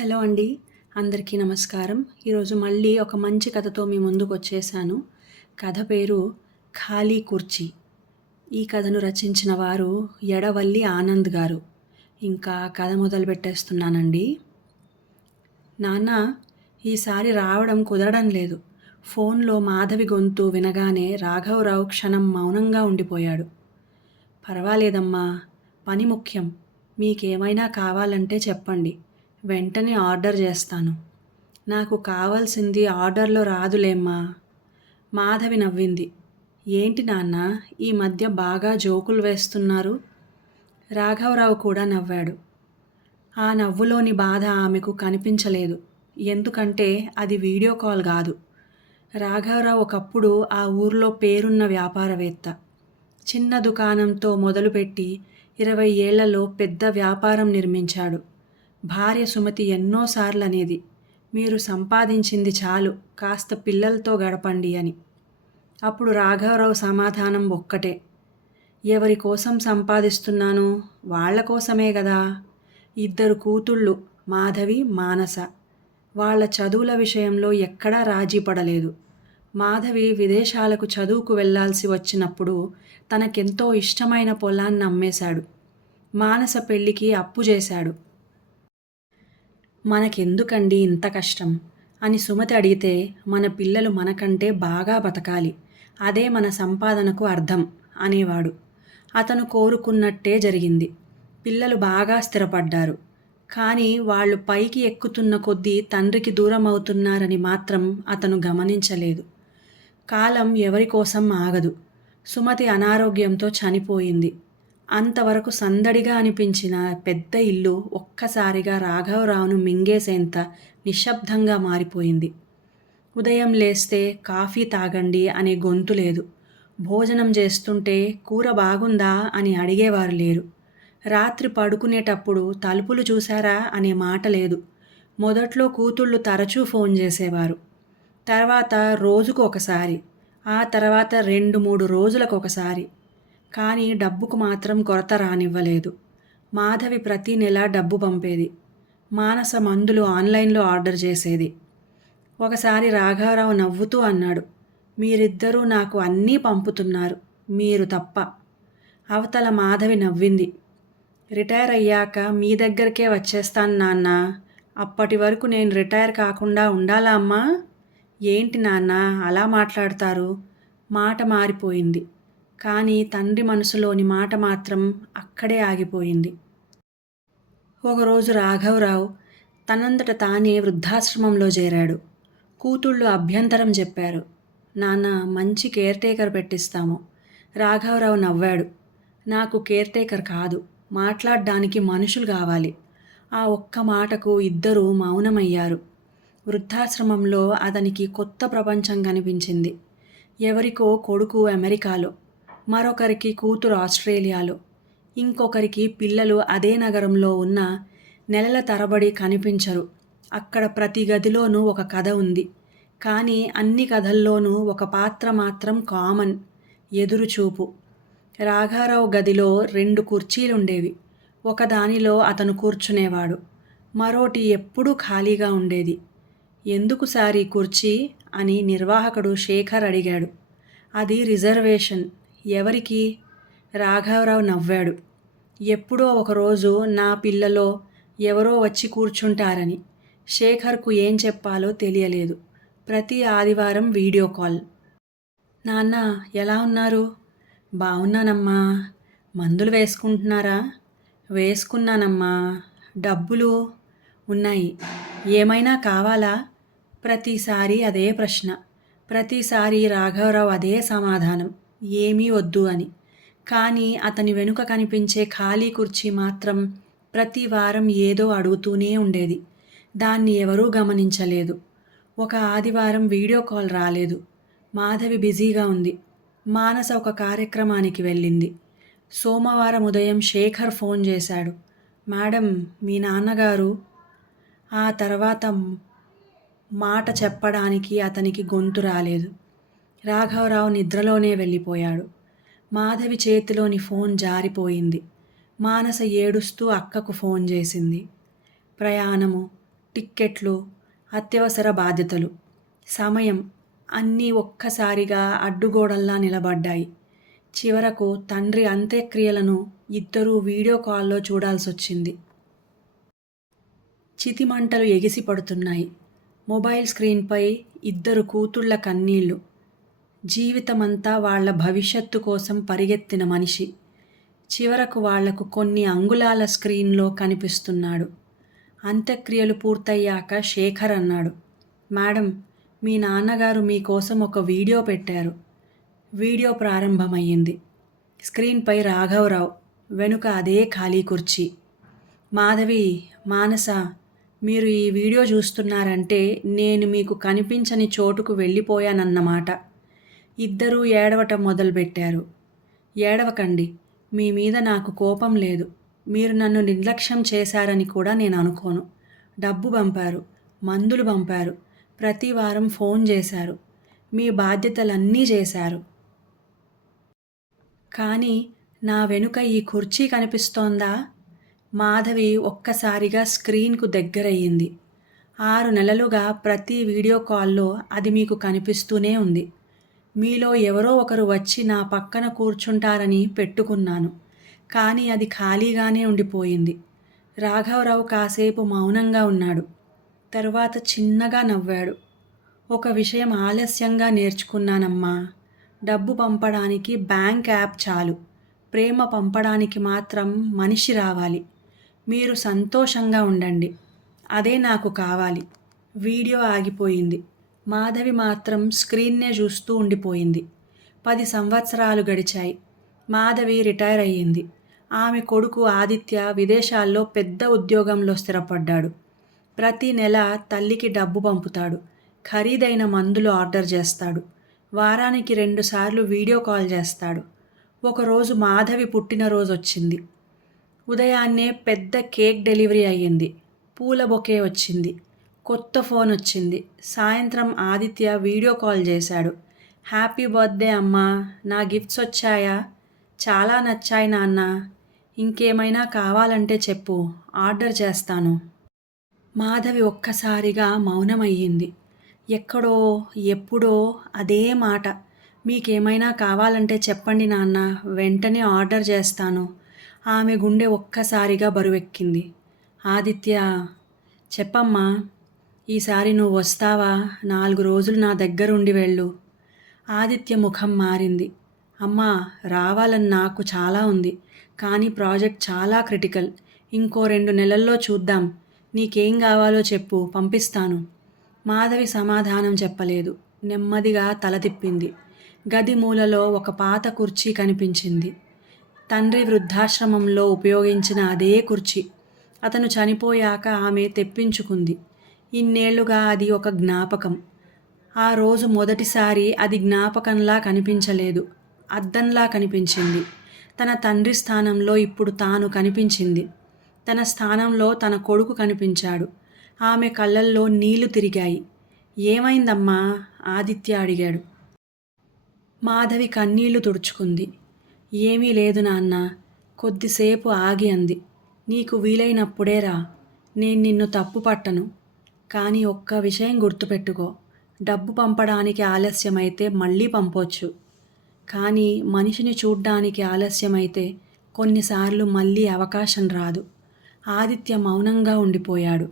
Hello అండి. అందరికీ నమస్కారం. ఈరోజు మళ్ళీ ఒక మంచి కథతో మీ ముందుకొచ్చేసాను. కథ పేరు 'ఖాళీ కుర్చీ'. ఈ కథను రచించిన వారు యడవల్లి ఆనంద్ గారు. ఇంకా కథ మొదలుపెట్టేస్తున్నానండి. నాన్న, ఈసారి రావడం కుదరడం లేదు. ఫోన్లో మాధవి గొంతు వినగానే రాఘవరావు క్షణం మౌనంగా ఉండిపోయాడు. పర్వాలేదమ్మా, పని ముఖ్యం. మీకేమైనా కావాలంటే చెప్పండి, వెంటనే ఆర్డర్ చేస్తాను. నాకు కావాల్సింది ఆర్డర్లో రాదులేమ్మా. మాధవి నవ్వింది. ఏంటి నాన్న, ఈ మధ్య బాగా జోకులు వేస్తున్నారు? రాఘవరావు కూడా నవ్వాడు. ఆ నవ్వులోని బాధ ఆమెకు కనిపించలేదు. ఎందుకంటే అది వీడియో కాల్ కాదు. రాఘవరావు ఒకప్పుడు ఆ ఊర్లో పేరున్న వ్యాపారవేత్త. చిన్న దుకాణంతో మొదలుపెట్టి 20 ఏళ్లలో పెద్ద వ్యాపారం నిర్మించాడు. భార్య సుమతి ఎన్నోసార్లు అనేది, మీరు సంపాదించింది చాలు, కాస్త పిల్లలతో గడపండి అని. అప్పుడు రాఘవరావు సమాధానం ఒక్కటే, ఎవరి కోసం సంపాదిస్తున్నాను? వాళ్ల కోసమే కదా. 2 కూతుళ్ళు, మాధవి, మానస. వాళ్ల చదువుల విషయంలో ఎక్కడా రాజీ పడలేదు. మాధవి విదేశాలకు చదువుకు వెళ్లాల్సి వచ్చినప్పుడు తనకెంతో ఇష్టమైన పొలాన్ని అమ్మేశాడు. మానస పెళ్లికి అప్పు చేశాడు. మనకెందుకండి ఇంత కష్టం అని సుమతి అడిగితే, మన పిల్లలు మనకంటే బాగా బతకాలి, అదే మన సంపాదనకు అర్థం అనేవాడు. అతను కోరుకున్నట్టే జరిగింది. పిల్లలు బాగా స్థిరపడ్డారు. కానీ వాళ్ళు పైకి ఎక్కుతున్న కొద్దీ తండ్రికి దూరం అవుతున్నారని మాత్రం అతను గమనించలేదు. కాలం ఎవరి కోసం ఆగదు. సుమతి అనారోగ్యంతో చనిపోయింది. అంతవరకు సందడిగా అనిపించిన పెద్ద ఇల్లు ఒక్కసారిగా రాఘవరావును మింగేసేంత నిశ్శబ్దంగా మారిపోయింది. ఉదయం లేస్తే కాఫీ తాగండి అనే గొంతు లేదు. భోజనం చేస్తుంటే కూర బాగుందా అని అడిగేవారు లేరు. రాత్రి పడుకునేటప్పుడు తలుపులు చూశారా అనే మాట లేదు. మొదట్లో కూతుళ్ళు తరచూ ఫోన్ చేసేవారు. తర్వాత రోజుకు ఒకసారి, ఆ తర్వాత 2-3 రోజులకు ఒకసారి. కానీ డబ్బుకు మాత్రం కొరత రానివ్వలేదు. మాధవి ప్రతి నెల డబ్బు పంపేది. మానస మందులు ఆన్లైన్లో ఆర్డర్ చేసేది. ఒకసారి రాఘవరావు నవ్వుతూ అన్నాడు, మీరిద్దరూ నాకు అన్నీ పంపుతున్నారు, మీరు తప్ప. అవతల మాధవి నవ్వింది. రిటైర్ అయ్యాక మీ దగ్గరకే వచ్చేస్తాను నాన్న. అప్పటి వరకు నేను రిటైర్ కాకుండా ఉండాలా అమ్మా? ఏంటి నాన్న అలా మాట్లాడతారు? మాట మారిపోయింది. కానీ తండ్రి మనసులోని మాట మాత్రం అక్కడే ఆగిపోయింది. ఒకరోజు రాఘవరావు తనంతట తానే వృద్ధాశ్రమంలో చేరాడు. కూతుళ్ళు అభ్యంతరం చెప్పారు. నాన్న, మంచి కేర్ టేకర్ పెట్టిస్తాము. రాఘవరావు నవ్వాడు. నాకు కేర్ టేకర్ కాదు, మాట్లాడడానికి మనుషులు కావాలి. ఆ ఒక్క మాటకు ఇద్దరూ మౌనమయ్యారు. వృద్ధాశ్రమంలో అతనికి కొత్త ప్రపంచం కనిపించింది. ఎవరికో కొడుకు అమెరికాలో, మరొకరికి కూతురు ఆస్ట్రేలియాలో, ఇంకొకరికి పిల్లలు అదే నగరంలో ఉన్న నెలల తరబడి కనిపించరు. అక్కడ ప్రతి గదిలోనూ ఒక కథ ఉంది. కానీ అన్ని కథల్లోనూ ఒక పాత్ర మాత్రం కామన్, ఎదురుచూపు. రాఘారావు గదిలో 2 కుర్చీలుండేవి. ఒకదానిలో అతను కూర్చునేవాడు. మరోటి ఎప్పుడూ ఖాళీగా ఉండేది. ఎందుకు సారీ కుర్చీ అని నిర్వాహకుడు శేఖర్ అడిగాడు. అది రిజర్వేషన్. ఎవరికి? రాఘవరావు నవ్వాడు. ఎప్పుడో ఒకరోజు నా పిల్లలో ఎవరో వచ్చి కూర్చుంటారని. శేఖర్కు ఏం చెప్పాలో తెలియలేదు. ప్రతి ఆదివారం వీడియో కాల్. నాన్న, ఎలా ఉన్నారు? బాగున్నానమ్మా. మందులు వేసుకుంటున్నారా? వేసుకున్నానమ్మా. డబ్బులు ఉన్నాయి. ఏమైనా కావాలా? ప్రతిసారి అదే ప్రశ్న. ప్రతిసారి రాఘవరావు అదే సమాధానం, ఏమీ వద్దు అని. కానీ అతని వెనుక కనిపించే ఖాళీ కుర్చీ మాత్రం ప్రతి వారం ఏదో అడుగుతూనే ఉండేది. దాన్ని ఎవరూ గమనించలేదు. ఒక ఆదివారం వీడియో కాల్ రాలేదు. మాధవి బిజీగా ఉంది. మానస ఒక కార్యక్రమానికి వెళ్ళింది. సోమవారం ఉదయం శేఖర్ ఫోన్ చేశాడు. మేడం, మీ నాన్నగారు. ఆ తర్వాత మాట చెప్పడానికి అతనికి గొంతు రాలేదు. రాఘవరావు నిద్రలోనే వెళ్ళిపోయాడు. మాధవి చేతిలోని ఫోన్ జారిపోయింది. మానస ఏడుస్తూ అక్కకు ఫోన్ చేసింది. ప్రయాణము, టిక్కెట్లు, అత్యవసర బాధ్యతలు, సమయం అన్నీ ఒక్కసారిగా అడ్డుగోడల్లా నిలబడ్డాయి. చివరకు తండ్రి అంత్యక్రియలను ఇద్దరూ వీడియో కాల్లో చూడాల్సొచ్చింది. చితిమంటలు ఎగిసిపడుతున్నాయి. మొబైల్ స్క్రీన్పై ఇద్దరు కూతుళ్ల కన్నీళ్లు. జీవితమంతా వాళ్ల భవిష్యత్తు కోసం పరిగెత్తిన మనిషి చివరకు వాళ్లకు కొన్ని అంగుళాల స్క్రీన్లో కనిపిస్తున్నాడు. అంత్యక్రియలు పూర్తయ్యాక శేఖర్ అన్నాడు, మేడం, మీ నాన్నగారు మీకోసం ఒక వీడియో పెట్టారు. వీడియో ప్రారంభమయ్యింది. స్క్రీన్పై రాఘవరావు, వెనుక అదే ఖాళీ కుర్చీ. మాధవి, మానస, మీరు ఈ వీడియో చూస్తున్నారంటే నేను మీకు కనిపించని చోటుకు వెళ్ళిపోయానన్నమాట. ఇద్దరూ ఏడవటం మొదలుపెట్టారు. ఏడవకండి, మీ మీద నాకు కోపం లేదు. మీరు నన్ను నిర్లక్ష్యం చేశారని కూడా నేను అనుకోను. డబ్బు పంపారు, మందులు పంపారు, ప్రతి వారం ఫోన్ చేశారు, మీ బాధ్యతలన్నీ చేశారు. కానీ నా వెనుక ఈ కుర్చీ కనిపిస్తోందా? మాధవి ఒక్కసారిగా స్క్రీన్కు దగ్గరయ్యింది. 6 నెలలుగా ప్రతి వీడియో కాల్లో అది మీకు కనిపిస్తూనే ఉంది. మీలో ఎవరో ఒకరు వచ్చి నా పక్కన కూర్చుంటారని పెట్టుకున్నాను. కానీ అది ఖాళీగానే ఉండిపోయింది. రాఘవరావు కాసేపు మౌనంగా ఉన్నాడు. తరువాత చిన్నగా నవ్వాడు. ఒక విషయం ఆలస్యంగా నేర్చుకున్నానమ్మా. డబ్బు పంపడానికి బ్యాంక్ యాప్ చాలు. ప్రేమ పంపడానికి మాత్రం మనిషి రావాలి. మీరు సంతోషంగా ఉండండి, అదే నాకు కావాలి. వీడియో ఆగిపోయింది. మాధవి మాత్రం స్క్రీన్నే చూస్తూ ఉండిపోయింది. 10 సంవత్సరాలు గడిచాయి. మాధవి రిటైర్ అయ్యింది. ఆమె కొడుకు ఆదిత్య విదేశాల్లో పెద్ద ఉద్యోగంలో స్థిరపడ్డాడు. ప్రతి నెల తల్లికి డబ్బు పంపుతాడు. ఖరీదైన మందులు ఆర్డర్ చేస్తాడు. వారానికి 2 సార్లు వీడియో కాల్ చేస్తాడు. ఒకరోజు మాధవి పుట్టినరోజు వచ్చింది. ఉదయాన్నే పెద్ద కేక్ డెలివరీ అయ్యింది. పూల బొకే వచ్చింది. కొత్త ఫోన్ వచ్చింది. సాయంత్రం ఆదిత్య వీడియో కాల్ చేశాడు. హ్యాపీ బర్త్డే అమ్మా, నా గిఫ్ట్స్ వచ్చాయా? చాలా నచ్చాయి నాన్న. ఇంకేమైనా కావాలంటే చెప్పు, ఆర్డర్ చేస్తాను. మాధవి ఒక్కసారిగా మౌనమయ్యింది. ఎక్కడో ఎప్పుడో అదే మాట. మీకేమైనా కావాలంటే చెప్పండి నాన్న, వెంటనే ఆర్డర్ చేస్తాను. ఆమె గుండె ఒక్కసారిగా బరువెక్కింది. ఆదిత్య, చెప్పమ్మా, ఈసారి నువ్వు వస్తావా? 4 రోజులు నా దగ్గరుండి వెళ్ళు. ఆదిత్య ముఖం మారింది. అమ్మా, రావాలని నాకు చాలా ఉంది, కానీ ప్రాజెక్ట్ చాలా క్రిటికల్. ఇంకో 2 నెలల్లో చూద్దాం. నీకేం కావాలో చెప్పు, పంపిస్తాను. మాధవి సమాధానం చెప్పలేదు. నెమ్మదిగా తల తిప్పింది. గది మూలలో ఒక పాత కుర్చీ కనిపించింది. తండ్రి వృద్ధాశ్రమంలో ఉపయోగించిన అదే కుర్చీ. అతను చనిపోయాక ఆమె తెప్పించుకుంది. ఇన్నేళ్లుగా అది ఒక జ్ఞాపకం. ఆ రోజు మొదటిసారి అది జ్ఞాపకంలా కనిపించలేదు, అద్దంలా కనిపించింది. తన తండ్రి స్థానంలో ఇప్పుడు తాను కనిపించింది. తన స్థానంలో తన కొడుకు కనిపించాడు. ఆమె కళ్ళల్లో నీళ్లు తిరిగాయి. ఏమైందమ్మా? ఆదిత్య అడిగాడు. మాధవి కన్నీళ్లు తుడుచుకుంది. ఏమీ లేదు నాన్న, కొద్దిసేపు ఆగి అంది. నీకు వీలైనప్పుడే రా, నేను నిన్ను తప్పు పట్టను. కానీ ఒక్క విషయం గుర్తుపెట్టుకో, డబ్బు పంపడానికి ఆలస్యమైతే మళ్ళీ పంపొచ్చు. కానీ మనిషిని చూడ్డానికి ఆలస్యమైతే కొన్నిసార్లు మళ్ళీ అవకాశం రాదు. ఆదిత్య మౌనంగా ఉండిపోయాడు.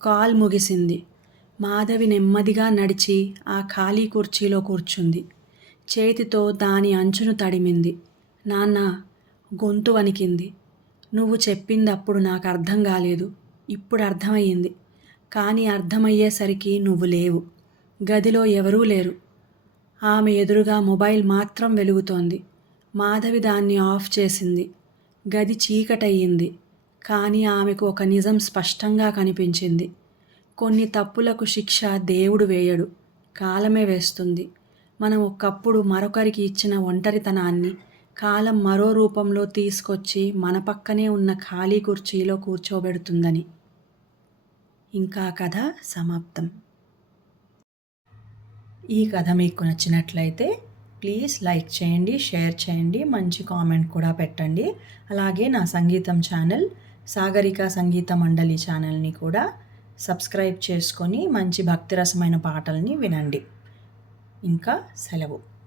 కాల్ ముగిసింది. మాధవి నెమ్మదిగా నడిచి ఆ ఖాళీ కుర్చీలో కూర్చుంది. చేతితో దాని అంచును తడిమింది. నాన్న, గొంతు వణికింది. నువ్వు చెప్పింది అప్పుడు నాకు అర్థం కాలేదు, ఇప్పుడు అర్థమయ్యింది. కానీ అర్థమయ్యేసరికి నువ్వు లేవు. గదిలో ఎవరూ లేరు. ఆమె ఎదురుగా మొబైల్ మాత్రం వెలుగుతోంది. మాధవి దాన్ని ఆఫ్ చేసింది. గది చీకటయ్యింది. కానీ ఆమెకు ఒక నిజం స్పష్టంగా కనిపించింది. కొన్ని తప్పులకు శిక్ష దేవుడు వేయడు, కాలమే వేస్తుంది. మనం ఒకప్పుడు మరొకరికి ఇచ్చిన ఒంటరితనాన్ని కాలం మరో రూపంలో తీసుకొచ్చి మన పక్కనే ఉన్న ఖాళీ కుర్చీలో కూర్చోబెడుతుందని. ఇంకా కథ సమాప్తం. ఈ కథ మీకు నచ్చినట్లయితే ప్లీజ్ లైక్ చేయండి, షేర్ చేయండి, మంచి కామెంట్ కూడా పెట్టండి. అలాగే నా సంగీతం ఛానల్ సాగరిక సంగీత మండలి ఛానల్ని కూడా సబ్స్క్రైబ్ చేసుకొని మంచి భక్తిరసమైన పాటల్ని వినండి. ఇంకా సెలవు.